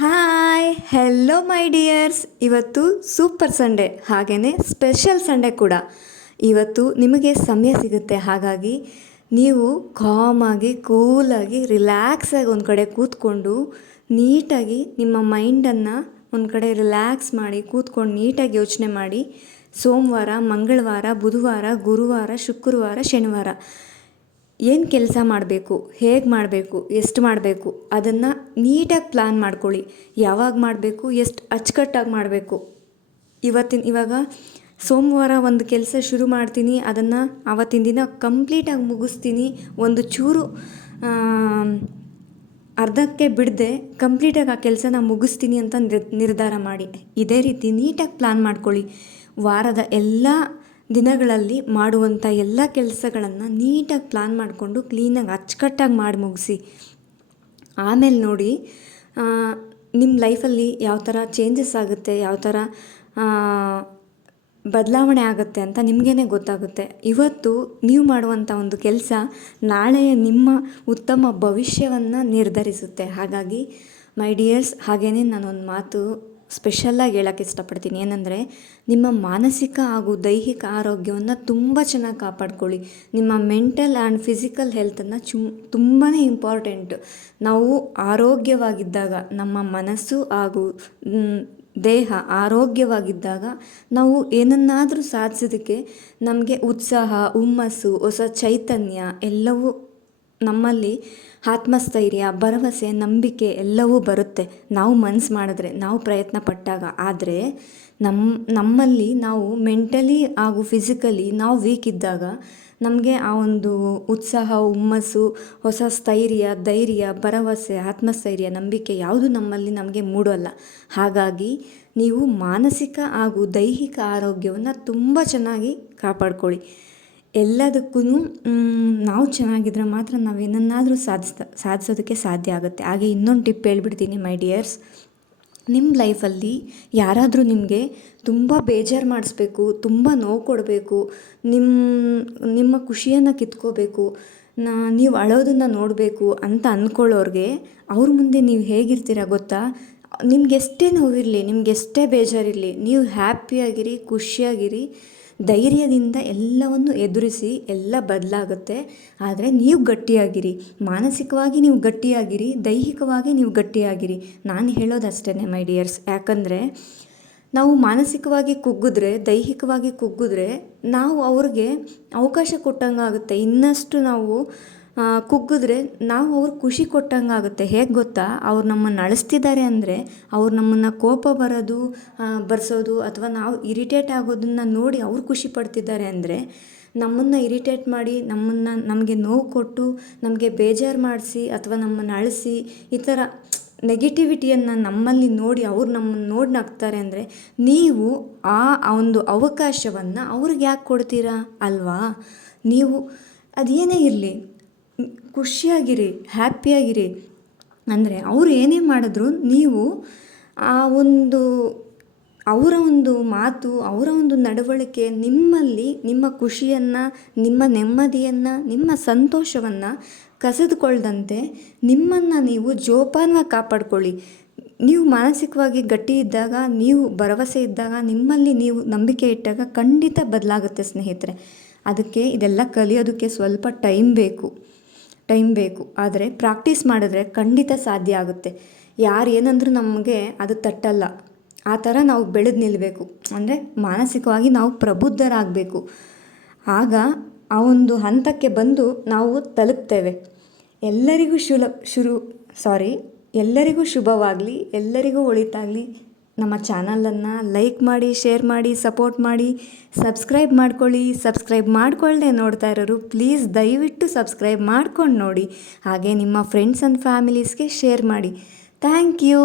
Hi hello my dears ಇವತ್ತು super Sunday ಹಾಗೆಯೇ special Sunday ಕೂಡ. ಇವತ್ತು ನಿಮಗೆ ಸಮಯ ಸಿಗುತ್ತೆ, ಹಾಗಾಗಿ ನೀವು ಕಾಮಾಗಿ ಕೂಲಾಗಿ ರಿಲ್ಯಾಕ್ಸಾಗಿ ಒಂದು ಕಡೆ ಕೂತ್ಕೊಂಡು ನೀಟಾಗಿ ನಿಮ್ಮ ಮೈಂಡನ್ನು ಒಂದು ಕಡೆ ರಿಲ್ಯಾಕ್ಸ್ ಮಾಡಿ, ಕೂತ್ಕೊಂಡು ನೀಟಾಗಿ ಯೋಚನೆ ಮಾಡಿ, ಸೋಮವಾರ, ಮಂಗಳವಾರ, ಬುಧವಾರ, ಗುರುವಾರ, ಶುಕ್ರವಾರ, ಶನಿವಾರ. ಏನು ಕೆಲಸ ಮಾಡಬೇಕು, ಹೇಗೆ ಮಾಡಬೇಕು, ಎಷ್ಟು ಮಾಡಬೇಕು, ಅದನ್ನು ನೀಟಾಗಿ ಪ್ಲ್ಯಾನ್ ಮಾಡ್ಕೊಳ್ಳಿ. ಯಾವಾಗ ಮಾಡಬೇಕು, ಎಷ್ಟು ಅಚ್ಚುಕಟ್ಟಾಗಿ ಮಾಡಬೇಕು. ಇವತ್ತಿನ, ಇವಾಗ ಸೋಮವಾರ ಒಂದು ಕೆಲಸ ಶುರು ಮಾಡ್ತೀನಿ, ಅದನ್ನು ಆವತ್ತಿನ ದಿನ ಕಂಪ್ಲೀಟಾಗಿ ಮುಗಿಸ್ತೀನಿ. ಒಂದು ಚೂರು ಅರ್ಧಕ್ಕೆ ಬಿಡದೆ, ಕಂಪ್ಲೀಟಾಗಿ ಆ ಕೆಲಸನ ಮುಗಿಸ್ತೀನಿ ಅಂತ ನಿರ್ ನಿರ್ಧಾರ ಮಾಡಿ. ಇದೇ ರೀತಿ ನೀಟಾಗಿ ಪ್ಲ್ಯಾನ್ ಮಾಡ್ಕೊಳ್ಳಿ. ವಾರದ ಎಲ್ಲ ದಿನಗಳಲ್ಲಿ ಮಾಡುವಂಥ ಎಲ್ಲ ಕೆಲಸಗಳನ್ನು ನೀಟಾಗಿ ಪ್ಲ್ಯಾನ್ ಮಾಡಿಕೊಂಡು ಕ್ಲೀನಾಗಿ ಅಚ್ಚುಕಟ್ಟಾಗಿ ಮಾಡಿ ಮುಗಿಸಿ. ಆಮೇಲೆ ನೋಡಿ ನಿಮ್ಮ ಲೈಫಲ್ಲಿ ಯಾವ ಥರ ಚೇಂಜಸ್ ಆಗುತ್ತೆ, ಯಾವ ಥರ ಬದಲಾವಣೆ ಆಗುತ್ತೆ ಅಂತ ನಿಮಗೇ ಗೊತ್ತಾಗುತ್ತೆ. ಇವತ್ತು ನೀವು ಮಾಡುವಂಥ ಒಂದು ಕೆಲಸ ನಾಳೆ ನಿಮ್ಮ ಉತ್ತಮ ಭವಿಷ್ಯವನ್ನು ನಿರ್ಧರಿಸುತ್ತೆ. ಹಾಗಾಗಿ ಮೈ ಡಿಯರ್ಸ್ ಹಾಗೆಯೇ ನಾನೊಂದು ಮಾತು ಸ್ಪೆಷಲ್ಲಾಗಿ ಹೇಳೋಕ್ಕೆ ಇಷ್ಟಪಡ್ತೀನಿ. ಏನಂದರೆ, ನಿಮ್ಮ ಮಾನಸಿಕ ಹಾಗೂ ದೈಹಿಕ ಆರೋಗ್ಯವನ್ನು ತುಂಬ ಚೆನ್ನಾಗಿ ಕಾಪಾಡ್ಕೊಳ್ಳಿ. ನಿಮ್ಮ ಮೆಂಟಲ್ ಆ್ಯಂಡ್ ಫಿಸಿಕಲ್ ಹೆಲ್ತನ್ನು ಚುಮ್ ತುಂಬಾ ಇಂಪಾರ್ಟೆಂಟ್. ನಾವು ಆರೋಗ್ಯವಾಗಿದ್ದಾಗ, ನಮ್ಮ ಮನಸ್ಸು ಹಾಗೂ ದೇಹ ಆರೋಗ್ಯವಾಗಿದ್ದಾಗ, ನಾವು ಏನನ್ನಾದರೂ ಸಾಧಿಸೋದಕ್ಕೆ ನಮಗೆ ಉತ್ಸಾಹ, ಹುಮ್ಮಸ್ಸು, ಹೊಸ ಚೈತನ್ಯ ಎಲ್ಲವೂ ನಮ್ಮಲ್ಲಿ ಆತ್ಮಸ್ಥೈರ್ಯ, ಭರವಸೆ, ನಂಬಿಕೆ ಎಲ್ಲವೂ ಬರುತ್ತೆ. ನಾವು ಮನ್ಸು ಮಾಡಿದ್ರೆ, ನಾವು ಪ್ರಯತ್ನ ಪಟ್ಟಾಗ. ಆದರೆ ನಮ್ಮ ನಮ್ಮಲ್ಲಿ ನಾವು ಮೆಂಟಲಿ ಹಾಗೂ ಫಿಸಿಕಲಿ ನಾವು ವೀಕ್ ಇದ್ದಾಗ ನಮಗೆ ಆ ಒಂದು ಉತ್ಸಾಹ, ಹುಮ್ಮಸ್ಸು, ಹೊಸ ಸ್ಥೈರ್ಯ, ಧೈರ್ಯ, ಭರವಸೆ, ಆತ್ಮಸ್ಥೈರ್ಯ, ನಂಬಿಕೆ ಯಾವುದು ನಮ್ಮಲ್ಲಿ ನಮಗೆ ಮೂಡೋಲ್ಲ. ಹಾಗಾಗಿ ನೀವು ಮಾನಸಿಕ ಹಾಗೂ ದೈಹಿಕ ಆರೋಗ್ಯವನ್ನು ತುಂಬ ಚೆನ್ನಾಗಿ ಕಾಪಾಡ್ಕೊಳ್ಳಿ. ಎಲ್ಲದಕ್ಕೂ ನಾವು ಚೆನ್ನಾಗಿದ್ರೆ ಮಾತ್ರ ನಾವು ಏನನ್ನಾದರೂ ಸಾಧಿಸ್ತಾ, ಸಾಧಿಸೋದಕ್ಕೆ ಸಾಧ್ಯ ಆಗುತ್ತೆ. ಹಾಗೆ ಇನ್ನೊಂದು ಟಿಪ್ ಹೇಳ್ಬಿಡ್ತೀನಿ, ಮೈ ಡಿಯರ್ಸ್. ನಿಮ್ಮ ಲೈಫಲ್ಲಿ ಯಾರಾದರೂ ನಿಮಗೆ ತುಂಬ ಬೇಜಾರು ಮಾಡಿಸ್ಬೇಕು, ತುಂಬ ನೋವು ಕೊಡಬೇಕು ನಿಮ್ಮ ನಿಮ್ಮ ಖುಷಿಯನ್ನು ಕಿತ್ಕೋಬೇಕು, ನಾ, ನೀವು ಅಳೋದನ್ನು ನೋಡಬೇಕು ಅಂತ ಅಂದ್ಕೊಳ್ಳೋರಿಗೆ ಅವ್ರ ಮುಂದೆ ನೀವು ಹೇಗಿರ್ತೀರ ಗೊತ್ತಾ? ನಿಮ್ಗೆ ಎಷ್ಟೇ ನೋವಿರಲಿ ನಿಮ್ಗೆ ಎಷ್ಟೇ ಬೇಜಾರಿರಲಿ, ನೀವು ಹ್ಯಾಪಿಯಾಗಿರಿ, ಖುಷಿಯಾಗಿರಿ ಧೈರ್ಯದಿಂದ ಎಲ್ಲವನ್ನು ಎದುರಿಸಿ ಎಲ್ಲ ಬದಲಾಗುತ್ತೆ. ಆದರೆ ನೀವು ಗಟ್ಟಿಯಾಗಿರಿ. ಮಾನಸಿಕವಾಗಿ ನೀವು ಗಟ್ಟಿಯಾಗಿರಿ, ದೈಹಿಕವಾಗಿ ನೀವು ಗಟ್ಟಿಯಾಗಿರಿ. ನಾನು ಹೇಳೋದು ಅಷ್ಟೇ ಮೈ ಡಿಯರ್ಸ್ ಯಾಕಂದರೆ ನಾವು ಮಾನಸಿಕವಾಗಿ ಕುಗ್ಗಿದ್ರೆ, ದೈಹಿಕವಾಗಿ ಕುಗ್ಗಿದ್ರೆ ನಾವು ಅವ್ರಿಗೆ ಅವಕಾಶ ಕೊಟ್ಟಂಗಾಗುತ್ತೆ. ಇನ್ನಷ್ಟು ನಾವು ಕುಗ್ಗಿದ್ರೆ ನಾವು ಅವ್ರು ಖುಷಿ ಕೊಟ್ಟಂಗಾಗುತ್ತೆ. ಹೇಗೆ ಗೊತ್ತಾ? ಅವ್ರು ನಮ್ಮನ್ನು ಅಳಿಸ್ತಿದ್ದಾರೆ ಅಂದರೆ ಅವ್ರು ನಮ್ಮನ್ನು ಕೋಪ ಬರೋದು ಬರ್ಸೋದು ಅಥವಾ ನಾವು ಇರಿಟೇಟ್ ಆಗೋದನ್ನು ನೋಡಿ ಅವ್ರು ಖುಷಿ ಪಡ್ತಿದ್ದಾರೆ ಅಂದರೆ ನಮ್ಮನ್ನು ಇರಿಟೇಟ್ ಮಾಡಿ, ನಮ್ಮನ್ನು ನಮಗೆ ನೋವು ಕೊಟ್ಟು, ನಮಗೆ ಬೇಜಾರು ಮಾಡಿಸಿ ಅಥವಾ ನಮ್ಮನ್ನು ಅಳಿಸಿ ಈ ಥರ ನೆಗೆಟಿವಿಟಿಯನ್ನು ನಮ್ಮಲ್ಲಿ ನೋಡಿ ಅವ್ರು ನಮ್ಮನ್ನು ನೋಡಿ ನಗ್ತಾರೆ ಅಂದರೆ ನೀವು ಆ ಒಂದು ಅವಕಾಶವನ್ನು ಅವ್ರಿಗೆ ಯಾಕೆ ಕೊಡ್ತೀರಾ ಅಲ್ವಾ? ನೀವು ಅದೇನೇ ಇರಲಿ ಖುಷಿಯಾಗಿರಿ, ಹ್ಯಾಪಿಯಾಗಿರಿ. ಅಂದರೆ ಅವರು ಏನೇ ಮಾಡಿದ್ರು ನೀವು ಆ ಒಂದು, ಅವರ ಒಂದು ಮಾತು, ಅವರ ಒಂದು ನಡವಳಿಕೆ ನಿಮ್ಮಲ್ಲಿ, ನಿಮ್ಮ ಖುಷಿಯನ್ನು, ನಿಮ್ಮ ನೆಮ್ಮದಿಯನ್ನು, ನಿಮ್ಮ ಸಂತೋಷವನ್ನು ಕಸಿದುಕೊಳ್ದಂತೆ ನಿಮ್ಮನ್ನು ನೀವು ಜೋಪಾನವಾಗಿ ಕಾಪಾಡ್ಕೊಳ್ಳಿ. ನೀವು ಮಾನಸಿಕವಾಗಿ ಗಟ್ಟಿ ಇದ್ದಾಗ, ನೀವು ಭರವಸೆ ಇದ್ದಾಗ, ನಿಮ್ಮಲ್ಲಿ ನೀವು ನಂಬಿಕೆ ಇಟ್ಟಾಗ ಖಂಡಿತ ಬದಲಾಗುತ್ತೆ ಸ್ನೇಹಿತರೆ. ಅದಕ್ಕೆ ಇದೆಲ್ಲ ಕಲಿಯೋದಕ್ಕೆ ಸ್ವಲ್ಪ ಟೈಮ್ ಬೇಕು. ಟೈಮ್ ಬೇಕು. ಆದರೆ ಪ್ರಾಕ್ಟೀಸ್ ಮಾಡಿದ್ರೆ ಖಂಡಿತ ಸಾಧ್ಯ ಆಗುತ್ತೆ. ಯಾರು ಏನಂದ್ರೂ ನಮಗೆ ಅದು ತಟ್ಟಲ್ಲ. ಆ ಥರ ನಾವು ಬೆಳೆದು ನಿಲ್ಲಬೇಕು ಅಂದರೆ ಮಾನಸಿಕವಾಗಿ ನಾವು ಪ್ರಬುದ್ಧರಾಗಬೇಕು. ಆಗ ಆ ಒಂದು ಹಂತಕ್ಕೆ ಬಂದು ನಾವು ತಲುಪ್ತೇವೆ. ಎಲ್ಲರಿಗೂ ಶುಲ, ಶುರು ಸಾರಿ ಎಲ್ಲರಿಗೂ ಶುಭವಾಗಲಿ, ಎಲ್ಲರಿಗೂ ಒಳಿತಾಗಲಿ ನಮ್ಮ ಚಾನಲನ್ನು ಲೈಕ್ ಮಾಡಿ, ಶೇರ್ ಮಾಡಿ, ಸಪೋರ್ಟ್ ಮಾಡಿ, ಸಬ್ಸ್ಕ್ರೈಬ್ ಮಾಡ್ಕೊಳ್ಳಿ. ಸಬ್ಸ್ಕ್ರೈಬ್ ಮಾಡ್ಕೊಳ್ಳದೆ ನೋಡ್ತಾ ಇರೋರು ಪ್ಲೀಸ್ ದಯವಿಟ್ಟು ಸಬ್ಸ್ಕ್ರೈಬ್ ಮಾಡ್ಕೊಂಡು ನೋಡಿ. ಹಾಗೆ ನಿಮ್ಮ ಫ್ರೆಂಡ್ಸ್ ಆ್ಯಂಡ್ ಫ್ಯಾಮಿಲೀಸ್ಗೆ ಶೇರ್ ಮಾಡಿ. Thank you